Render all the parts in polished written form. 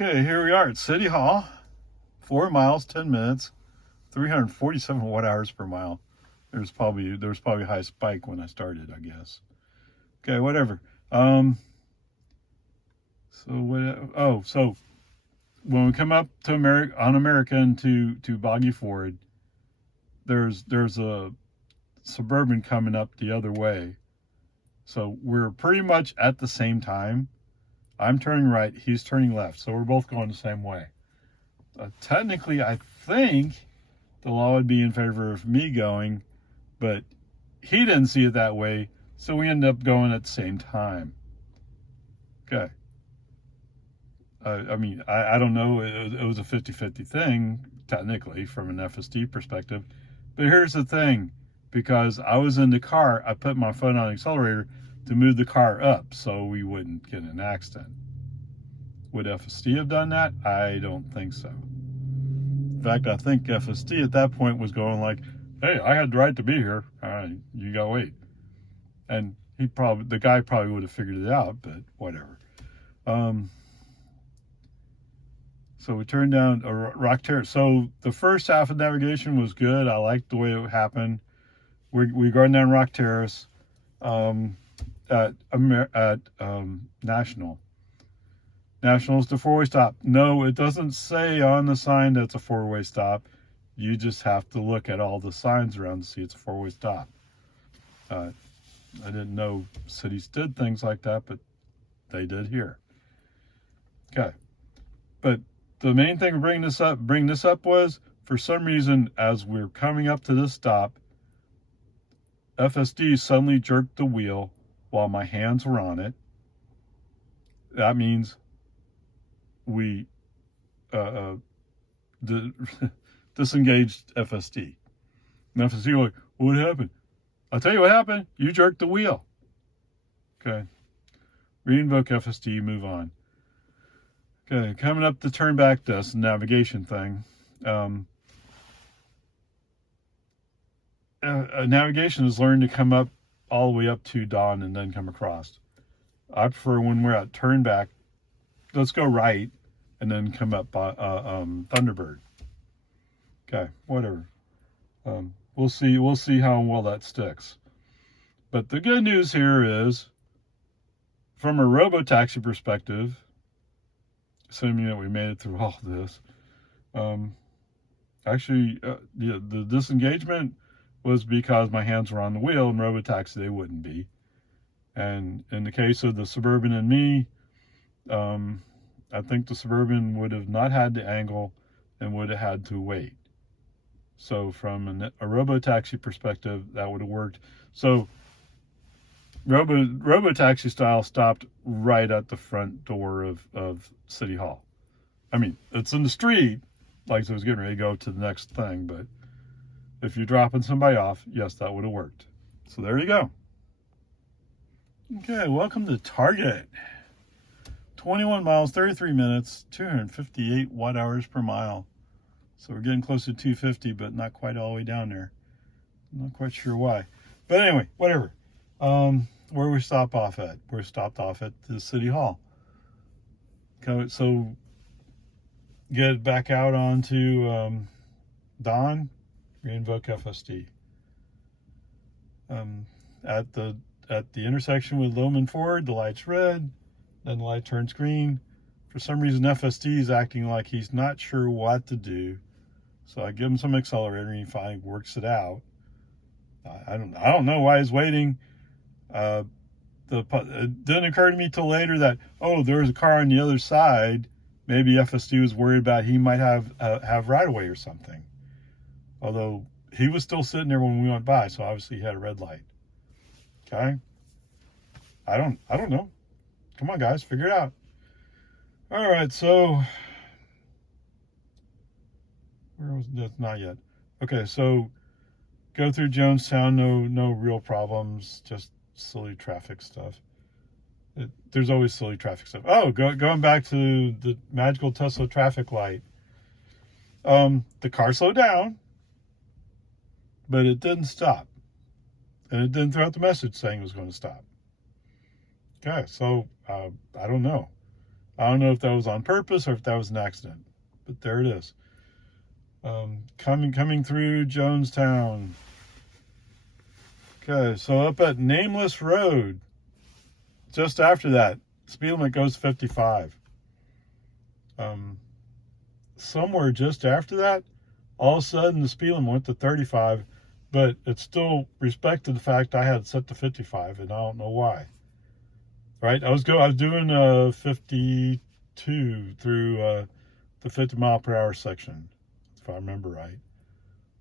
Okay, here we are at City Hall. 4 miles, 10 minutes, 347 watt hours per mile. There was probably a high spike when I started, I guess. Okay, whatever. So when we come up to American to Boggy Ford, there's a Suburban coming up the other way. So we're pretty much at the same time. I'm turning right, he's turning left, so we're both going the same way. Technically, I think the law would be in favor of me going, but he didn't see it that way, so we ended up going at the same time. Okay. I don't know. It was a 50-50 thing, technically, from an FSD perspective. But here's the thing. Because I was in the car, I put my foot on the accelerator to move the car up so we wouldn't get in an accident. Would FSD have done that? I don't think so. In fact, I think FSD at that point was going like, hey, I had the right to be here. You gotta wait. And the guy probably would have figured it out, but whatever. So we turned down a Rock Terrace. So the first half of navigation was good. I liked the way it happened. We're going down Rock Terrace at National. National is the four-way stop. No, it doesn't say on the sign that it's a four-way stop. You just have to look at all the signs around to see it's a four-way stop. I didn't know cities did things like that, but they did here. Okay. But the main thing to bring this up was, for some reason, as we're coming up to this stop, FSD suddenly jerked the wheel while my hands were on it. That means we disengaged FSD. And FSD was like, what happened? I'll tell you what happened. You jerked the wheel. Okay. Reinvoke FSD, move on. Okay, coming up the turn back this navigation thing. Navigation is learned to come up all the way up to Dawn and then come across. I prefer when we're at turn back, let's go right and then come up by Thunderbird. Okay, whatever. We'll see how well that sticks. But the good news here is, from a robotaxi perspective, assuming that we made it through all of this, the disengagement was because my hands were on the wheel. In robotaxi, they wouldn't be. And in the case of the Suburban and me, I think the Suburban would have not had the angle and would have had to wait. So from a robotaxi perspective, that would have worked. So robotaxi style stopped right at the front door of City Hall. I mean, it's in the street, like I was getting ready to go to the next thing, but if you're dropping somebody off, yes, that would have worked. So there you go. Okay, welcome to Target. 21 miles, 33 minutes, 258 watt hours per mile. So we're getting close to 250, but not quite all the way down there. I'm not quite sure why. But anyway, whatever. Where we stop off at? We're stopped off at the City Hall. Okay, so get back out onto Dawn, reinvoke FSD. At the intersection with Loman Ford, the light's red, then the light turns green. For some reason, FSD is acting like he's not sure what to do. So I give him some accelerator, and he finally works it out. I don't know why he's waiting. It didn't occur to me till later that, there's a car on the other side. Maybe FSD was worried about he might have right of way or something. Although he was still sitting there when we went by, so obviously he had a red light. Okay. I don't know. Come on, guys, figure it out. All right, so where was that? Not yet. Okay, so go through Jonestown. No real problems. Just silly traffic stuff. There's always silly traffic stuff. Going back to the magical Tesla traffic light. The car slowed down, but it didn't stop. And it didn't throw out the message saying it was going to stop. Okay, so I don't know. I don't know if that was on purpose or if that was an accident, but there it is. Coming through Jonestown. Okay, so up at Nameless Road, just after that, speed limit goes 55. Somewhere just after that, all of a sudden the speed limit went to 35, but it still respected the fact I had it set to 55, and I don't know why. Right? I was doing 52 through the 50 mile per hour section, if I remember right.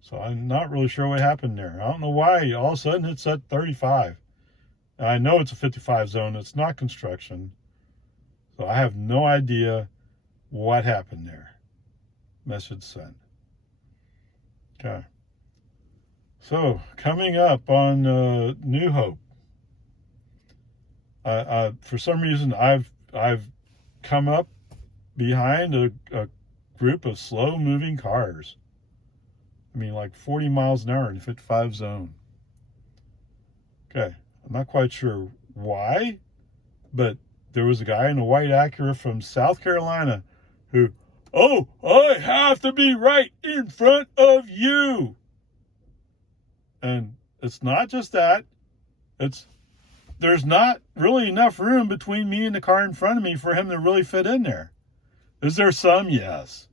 So I'm not really sure what happened there. I don't know why all of a sudden it's at 35. And I know it's a 55 zone. It's not construction. So I have no idea what happened there. Message sent. Okay. So coming up on New Hope. For some reason, I've come up behind a group of slow-moving cars. I mean, like 40 miles an hour in the 55 zone. Okay, I'm not quite sure why, but there was a guy in a white Acura from South Carolina who, oh, I have to be right in front of you. And it's not just that. There's not really enough room between me and the car in front of me for him to really fit in there. Is there some? Yes.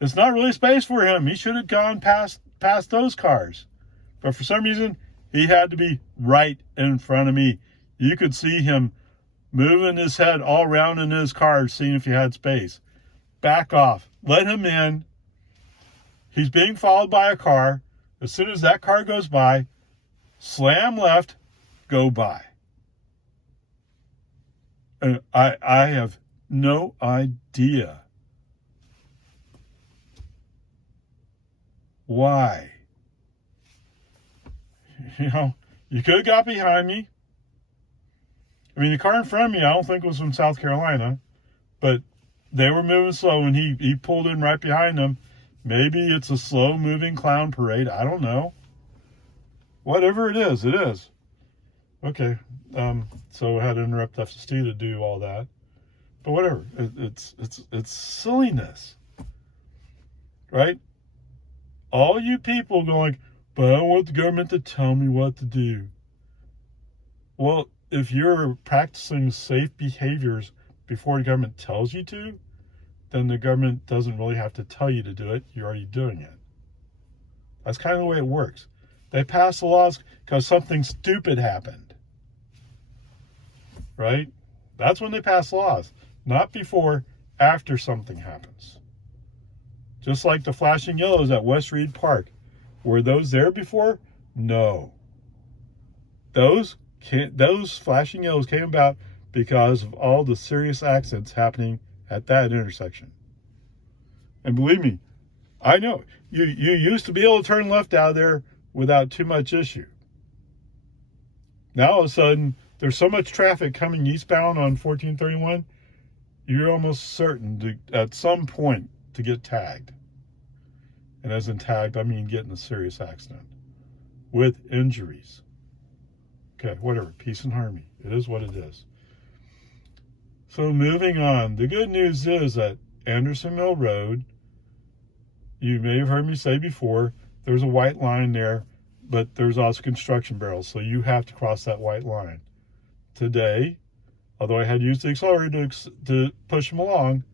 It's not really space for him. He should have gone past those cars. But for some reason, he had to be right in front of me. You could see him moving his head all around in his car, seeing if he had space. Back off. Let him in. He's being followed by a car. As soon as that car goes by, slam left, go by. And I have no idea why. You know, you could have got behind me. I mean, the car in front of me, I don't think was from South Carolina, but they were moving slow and he pulled in right behind them. Maybe it's a slow-moving clown parade. I don't know. Whatever it is, it is. Okay. So I had to interrupt FST to do all that. But whatever. It's silliness. Right? All you people going, but I don't want the government to tell me what to do. Well, if you're practicing safe behaviors before the government tells you to, then the government doesn't really have to tell you to do it. You're already doing it. That's kind of the way it works. They pass the laws because something stupid happened. Right? That's when they pass laws. Not before, after something happens. Just like the flashing yellows at West Reed Park. Were those there before? No. Those flashing yellows came about because of all the serious accidents happening at that intersection. And believe me, I know. You used to be able to turn left out of there without too much issue. Now all of a sudden, there's so much traffic coming eastbound on 1431, you're almost certain to, at some point, to get tagged. And as in tagged, I mean get in a serious accident with injuries. Okay, whatever, peace and harmony. It is what it is. So moving on, the good news is that Anderson Mill Road, you may have heard me say before, there's a white line there, but there's also construction barrels, so you have to cross that white line. Today, although I had used the accelerator to push them along,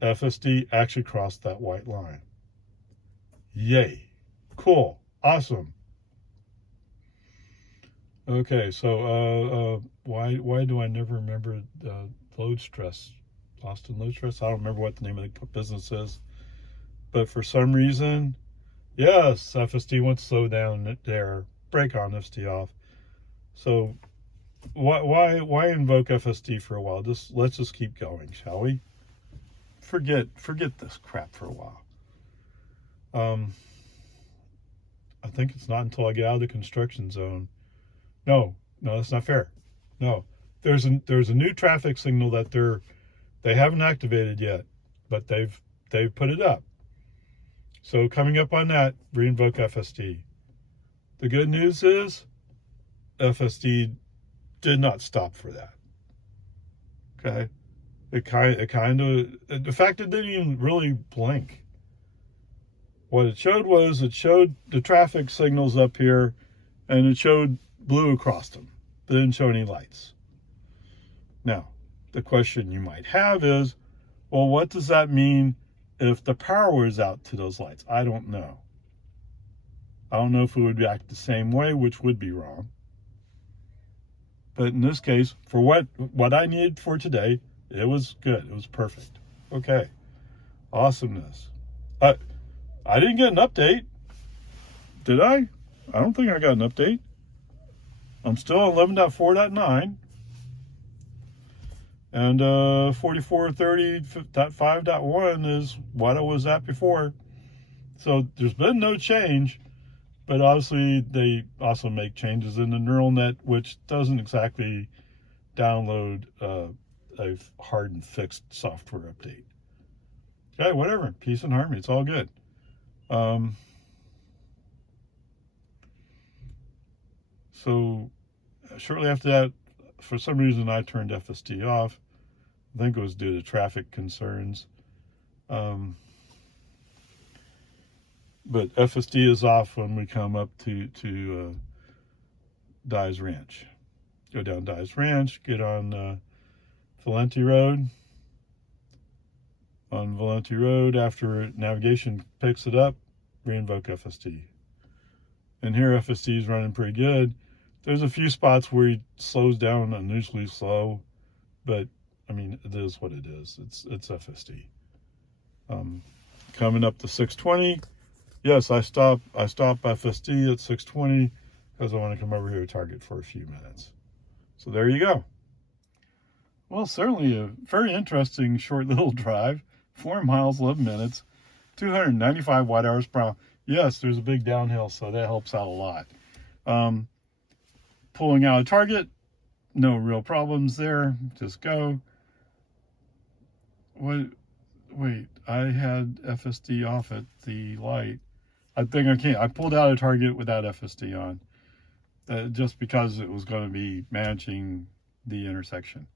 FSD actually crossed that white line. Yay. Cool. Awesome. Okay, so why do I never remember load stress? Austin load stress? I don't remember what the name of the business is. But for some reason, yes, FSD wants to slow down there. Brake on, FSD off. So why invoke FSD for a while? Let's just keep going, shall we? Forget this crap for a while. I think it's not until I get out of the construction zone. No, that's not fair. No, there's a new traffic signal that they haven't activated yet, but they've put it up. So coming up on that, reinvoke FSD. The good news is FSD did not stop for that. Okay. It kind of, the fact it didn't even really blink. What it showed was it showed the traffic signals up here, and it showed blue across them. It didn't show any lights. Now, the question you might have is, well, what does that mean if the power is out to those lights? I don't know. I don't know if it would act the same way, which would be wrong. But in this case, for what I needed for today, it was good. It was perfect. Okay. Awesomeness. I didn't get an update. Did I? I don't think I got an update. I'm still on 11.4.9. And 4430.5.1 is what I was at before. So there's been no change. But obviously, they also make changes in the neural net, which doesn't exactly download a hard and fixed software update. Okay, whatever. Peace and harmony. It's all good. So shortly after that, for some reason, I turned FSD off. I think it was due to traffic concerns. But FSD is off when we come up to Dyes Ranch. Go down Dyes Ranch, get on Valenti Road. On Valenti Road, after navigation picks it up, reinvoke FSD. And here FSD is running pretty good. There's a few spots where he slows down unusually slow, but I mean, it is what it is. It's FSD. Coming up to 620. Yes, I stop FSD at 620 because I want to come over here to target for a few minutes. So there you go. Well, certainly a very interesting short little drive. 4 miles, 11 minutes, 295 watt-hours per hour. Yes, there's a big downhill, so that helps out a lot. Pulling out a target, no real problems there. Just go. Wait, I had FSD off at the light. I think I can't. I pulled out a target without FSD on, just because it was going to be managing the intersection.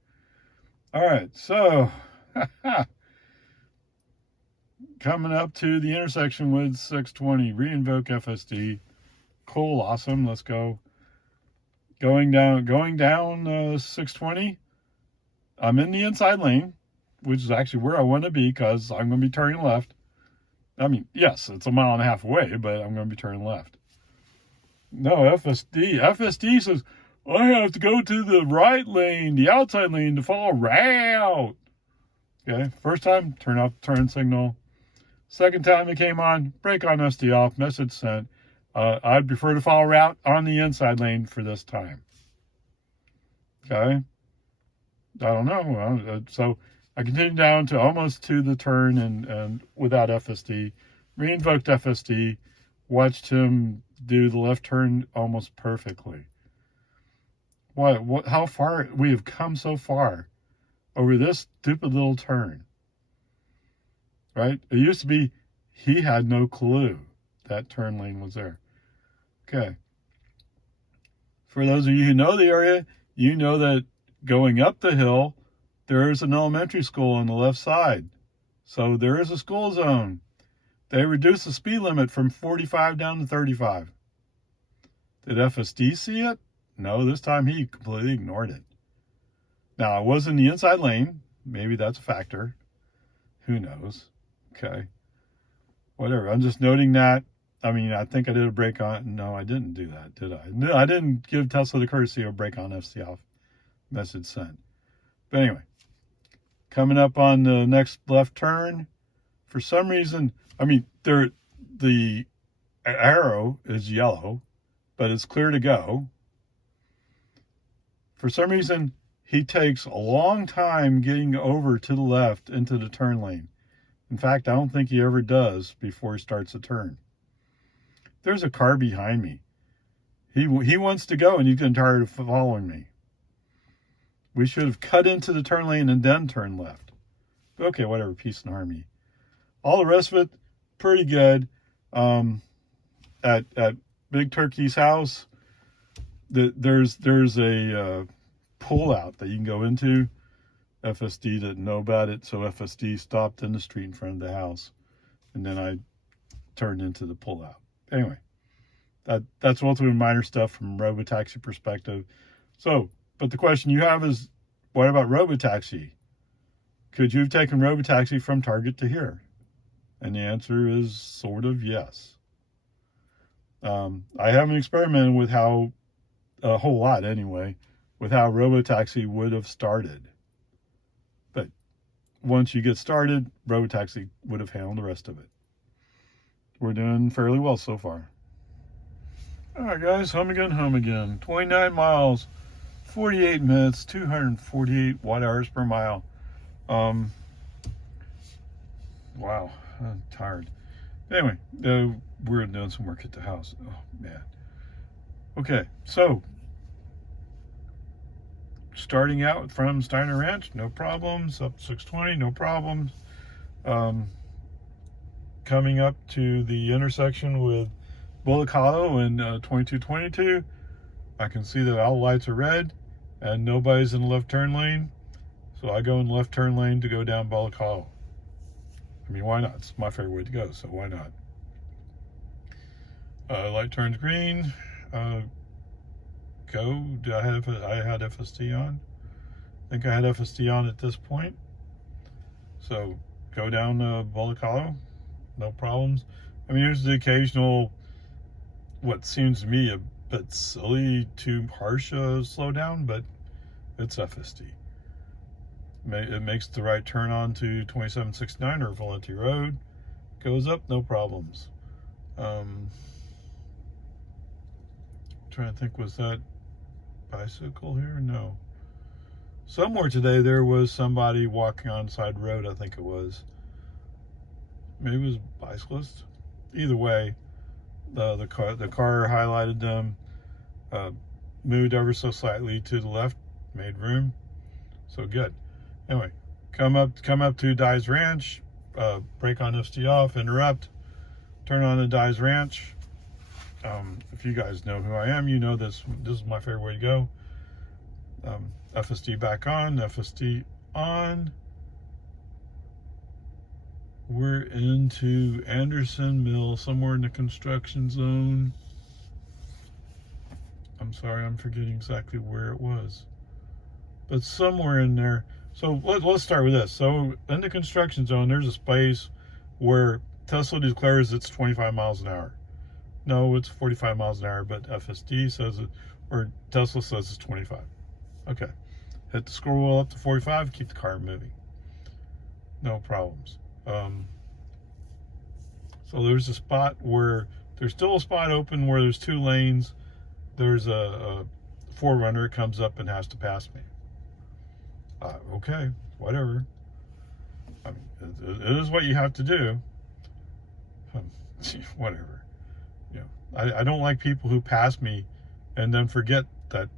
All right, so coming up to the intersection with 620, reinvoke FSD. Cool, awesome. Let's go. Going down 620. I'm in the inside lane, which is actually where I want to be because I'm going to be turning left. I mean, yes, it's a mile and a half away, but I'm going to be turning left. No, FSD says, I have to go to the right lane, the outside lane, to follow route. Okay, first time, turn off turn signal. Second time it came on, brake on SD off, message sent. I'd prefer to follow route on the inside lane for this time. Okay, I don't know. So I continued down to almost to the turn and without FSD, reinvoked FSD, watched him do the left turn almost perfectly. What? How far we have come so far over this stupid little turn, right? It used to be he had no clue that turn lane was there. Okay. For those of you who know the area, you know that going up the hill, there is an elementary school on the left side. So there is a school zone. They reduced the speed limit from 45 down to 35. Did FSD see it? No, this time he completely ignored it. Now, I was in the inside lane. Maybe that's a factor. Who knows? Okay. Whatever. I'm just noting that. I mean, I think I did a brake on. No, I didn't do that, did I? No, I didn't give Tesla the courtesy of brake on FSD off. Message sent. But anyway, coming up on the next left turn, for some reason, I mean, the arrow is yellow, but it's clear to go. For some reason, he takes a long time getting over to the left into the turn lane. In fact, I don't think he ever does before he starts a turn. There's a car behind me. He wants to go, and he's getting tired of following me. We should have cut into the turn lane and then turn left. Okay, whatever, peace and harmony. All the rest of it, pretty good. At Big Turkey's house, there's a pull out that you can go into. FSD didn't know about it, so FSD stopped in the street in front of the house, and then I turned into the pullout. Anyway, that's relatively minor stuff from robotaxi perspective. So, but the question you have is, what about robotaxi? Could you have taken robotaxi from Target to here? And the answer is sort of yes. I haven't experimented with how, a whole lot anyway, with how robotaxi would have started. But once you get started, robotaxi would have handled the rest of it. We're doing fairly well so far. All right, guys, home again. 29 miles, 48 minutes, 248 watt-hours per mile. Wow, I'm tired. Anyway, we're doing some work at the house. Oh, man. Okay, so starting out from Steiner Ranch, no problems. Up 620, no problems. Coming up to the intersection with Bullock Hollow and 2222, I can see that all lights are red and nobody's in the left turn lane. So I go in the left turn lane to go down Bullock Hollow. I mean, why not? It's my favorite way to go, so why not? Light turns green. Go. I had FSD on. I think I had FSD on at this point. So go down Bullock Hollow. No problems. I mean, here's the occasional, what seems to me a bit silly, too harsh slowdown, but it's FSD. It makes the right turn on to 2769 or Valenti Road. Goes up, no problems. Trying to think, was that bicycle here? No. Somewhere today there was somebody walking on the side of the road, I think it was. Maybe it was a bicyclist. Either way, the car highlighted them, moved ever so slightly to the left, made room. So good. Anyway, come up to Dye's Ranch, brake on FSD off, interrupt, turn on the Dye's Ranch. If you guys know who I am, you know this is my favorite way to go. FSD back on, FSD on. We're into Anderson Mill, somewhere in the construction zone. I'm sorry, I'm forgetting exactly where it was, but somewhere in there. So let's start with this. So in the construction zone, there's a space where Tesla declares it's 25 miles an hour. No, it's 45 miles an hour, but FSD says it, or Tesla says it's 25. Okay, hit the scroll wheel up to 45, keep the car moving. No problems. So there's a spot where there's still a spot open where there's 2 lanes. There's a 4Runner comes up and has to pass me. Okay, whatever. I mean, it is what you have to do. Whatever. You know, I don't like people who pass me and then forget that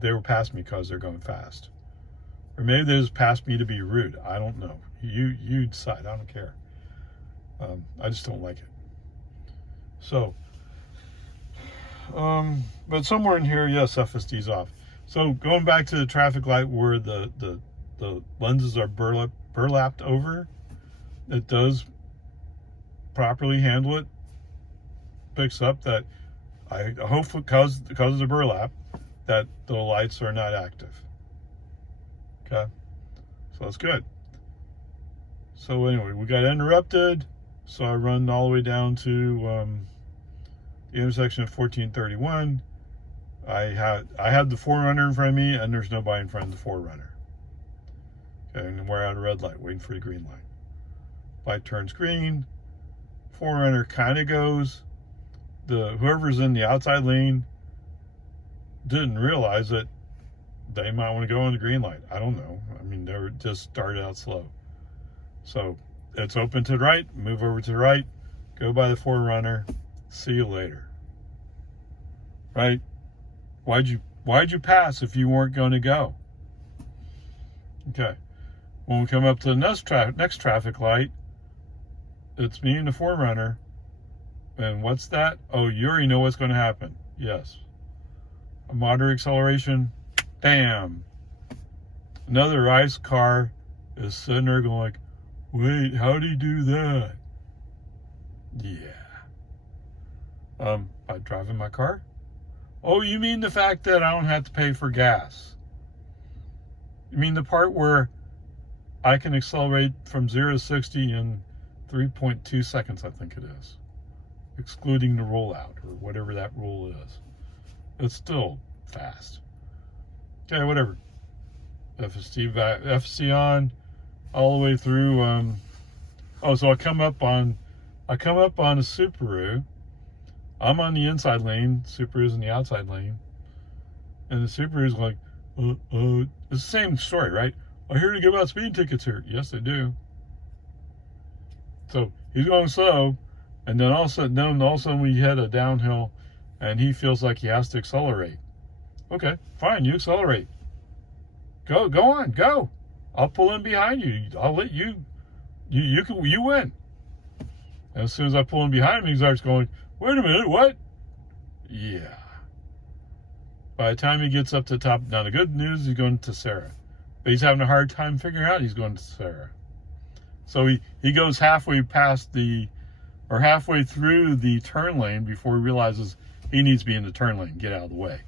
they were past me because they're going fast. Or maybe they just passed me to be rude. I don't know. You decide. I don't care. I just don't like it. So, but somewhere in here, yes, FSD's off. So going back to the traffic light where the lenses are burlapped over, it does properly handle it. Picks up that I hope because of the burlap that the lights are not active. Okay, so that's good. So anyway, we got interrupted. So I run all the way down to the intersection of 1431. I had the 4Runner in front of me, and there's nobody in front of the 4Runner. Okay, and we're at a red light, waiting for the green light. Light turns green. 4Runner kind of goes. Whoever's in the outside lane didn't realize that they might want to go on the green light. I don't know. I mean, they were just started out slow. So it's open to the right, move over to the right, go by the 4Runner, see you later. Right? Why'd you pass if you weren't going to go? Okay. When we come up to the next traffic light, it's me and the 4Runner. And what's that? Oh, you already know what's going to happen. Yes. A moderate acceleration, bam. Another ICE car is sitting there going like, wait, how'd he do that? Yeah. By driving my car? Oh, you mean the fact that I don't have to pay for gas? You mean the part where I can accelerate from 0 to 60 in 3.2 seconds, I think it is, excluding the rollout or whatever that rule is. It's still fast. Okay, whatever. FSD on all the way through. So I come up on a Subaru. I'm on the inside lane. Subaru's in the outside lane, and the Subaru's like, it's the same story, right? I hear you give out speeding tickets here. Yes, they do. So he's going slow, and then all of a sudden we hit a downhill, and he feels like he has to accelerate. Okay, fine, you accelerate. Go on, go. I'll pull in behind you. I'll let you win. And as soon as I pull in behind him, he starts going, wait a minute, what? Yeah. By the time he gets up to the top, now the good news, he's going to Sarah. But he's having a hard time figuring out he's going to Sarah. So he goes halfway through the turn lane before he realizes he needs to be in the turn lane, get out of the way.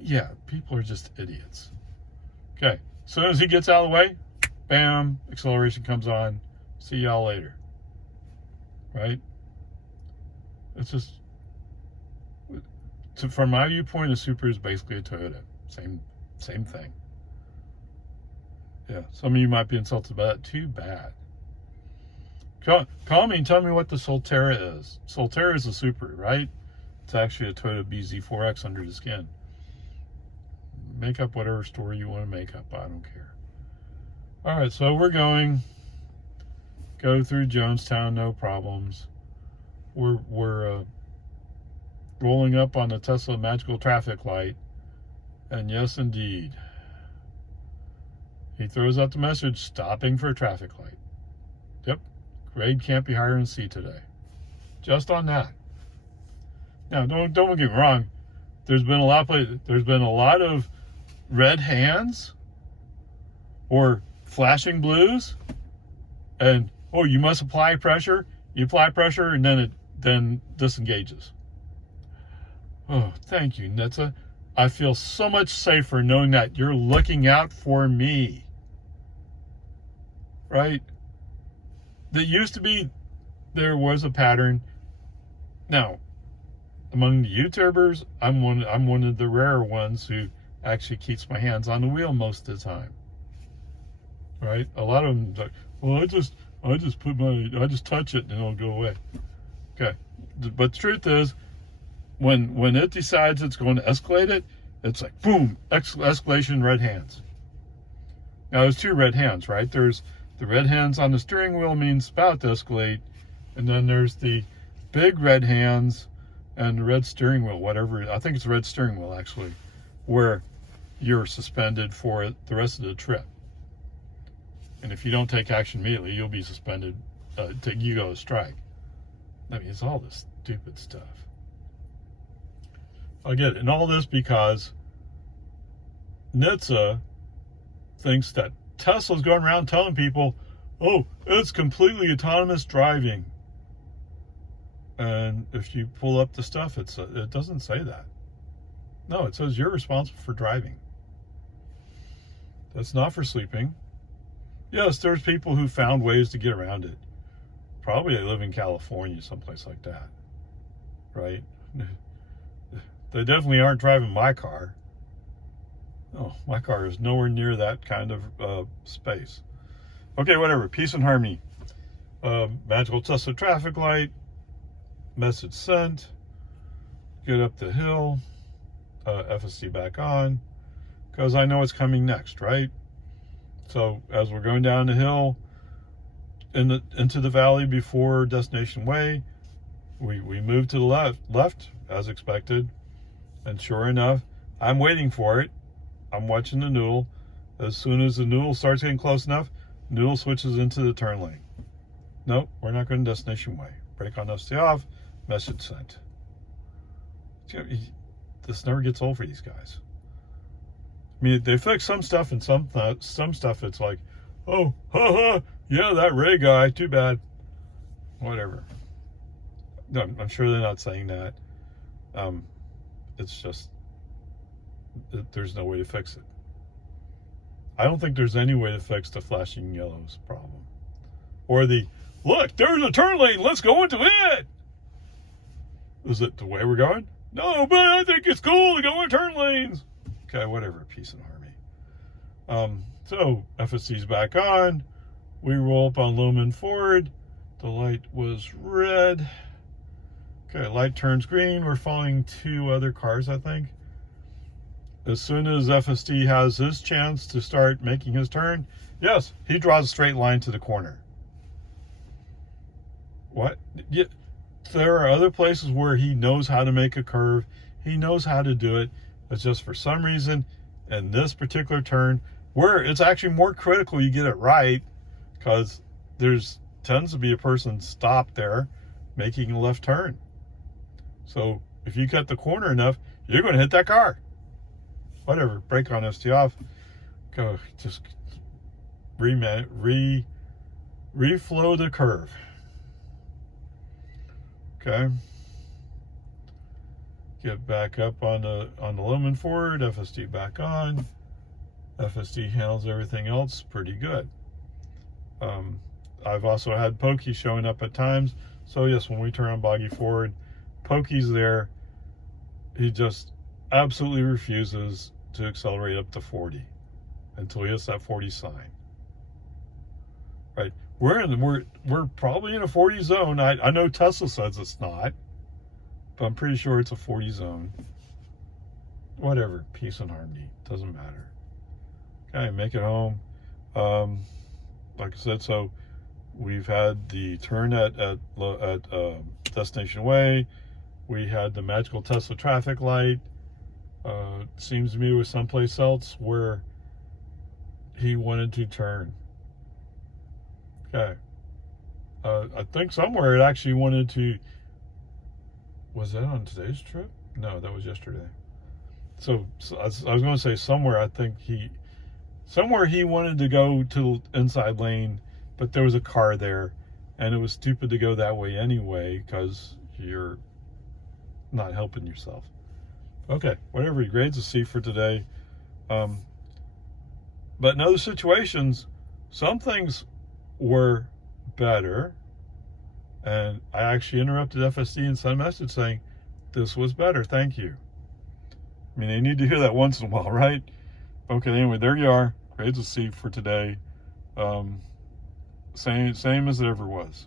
Yeah, people are just idiots. Okay, as soon as he gets out of the way, bam, acceleration comes on. See y'all later. Right? It's just, from my viewpoint, a Supra is basically a Toyota. Same thing. Yeah, some of you might be insulted about that. Too bad. Call me and tell me what the Solterra is. Solterra is a Supra, right? It's actually a Toyota BZ4X under the skin. Make up whatever story you want to make up. I don't care. All right, so we're go through Jonestown, no problems. We're rolling up on the Tesla magical traffic light, and yes, indeed, he throws out the message, stopping for a traffic light. Yep, grade can't be higher than C today. Just on that. Now, don't get me wrong. There's been a lot of red hands or flashing blues, and you must apply pressure. You apply pressure, and then it disengages. Oh, thank you, Nitsa. I feel so much safer knowing that you're looking out for me. Right? That used to be, there was a pattern. Now, among the YouTubers, I'm one of the rare ones who actually keeps my hands on the wheel most of the time. Right? A lot of them like, well, I just touch it and it'll go away. Okay. But the truth is, when it decides it's going to escalate it, it's like boom, escalation, red hands. Now there's two red hands, right? There's the red hands on the steering wheel means about to escalate, and then there's the big red hands and the red steering wheel, whatever. I think it's red steering wheel actually, where you're suspended for the rest of the trip. And if you don't take action immediately, you'll be suspended. You go to strike. I mean, it's all this stupid stuff. I get it. And all this because Nitsa thinks that Tesla's going around telling people, oh, it's completely autonomous driving. And if you pull up the stuff, it doesn't say that. No, it says you're responsible for driving. That's not for sleeping. Yes, there's people who found ways to get around it. Probably they live in California, someplace like that. Right? They definitely aren't driving my car. Oh, my car is nowhere near that kind of space. Okay, whatever. Peace and harmony. Magical Tesla traffic light. Message sent. Get up the hill. FSD back on. Because I know what's coming next, right? So as we're going down the hill into the valley before Destination Way, we move to the left as expected. And sure enough, I'm waiting for it. I'm watching the noodle. As soon as the noodle starts getting close enough, noodle switches into the turn lane. Nope, we're not going to Destination Way. Brake on, stay off. Message sent. This never gets old for these guys. I mean, they fix some stuff, and some stuff it's like, oh, haha, yeah, that Ray guy, too bad. Whatever. No, I'm sure they're not saying that. It's just there's no way to fix it. I don't think there's any way to fix the flashing yellows problem. Or the, look, there's a turn lane, let's go into it. Is it the way we're going? No, but I think it's cool to go in turn lanes. Okay, whatever, peace and harmony. So FSD's back on. We roll up on Lumen Ford. The light was red. Okay, light turns green. We're following 2 other cars, I think. As soon as FSD has his chance to start making his turn, yes, he draws a straight line to the corner. What? Yeah, there are other places where he knows how to make a curve. He knows how to do it. It's just for some reason, in this particular turn, where it's actually more critical you get it right, because there's tends to be a person stopped there making a left turn. So if you cut the corner enough, you're going to hit that car. Whatever, brake on, ST off. Go, just reflow the curve. Okay. Get back up on the Lumen Ford. FSD back on. FSD handles everything else pretty good. I've also had Pokey showing up at times. So yes, when we turn on Boggy Ford, Pokey's there. He just absolutely refuses to accelerate up to 40 until he hits that 40 sign. Right? We're probably in a 40 zone. I know Tesla says it's not, but I'm pretty sure it's a 40 zone. Whatever, peace and harmony, doesn't matter. Okay, make it home. Like I said, so we've had the turn at Destination Way. We had the magical Tesla traffic light. Seems to me it was someplace else where he wanted to turn. Okay. I think somewhere it actually wanted to. Was that on today's trip? No, that was yesterday. So I was going to say somewhere. I think somewhere he wanted to go to the inside lane, but there was a car there, and it was stupid to go that way anyway because you're not helping yourself. Okay, whatever. He grades a C for today. But in other situations, some things were better, and I actually interrupted FSD and sent a message saying this was better, thank you. I mean, they need to hear that once in a while, right? Okay, anyway, there you are. Grades a C for today. Same as it ever was.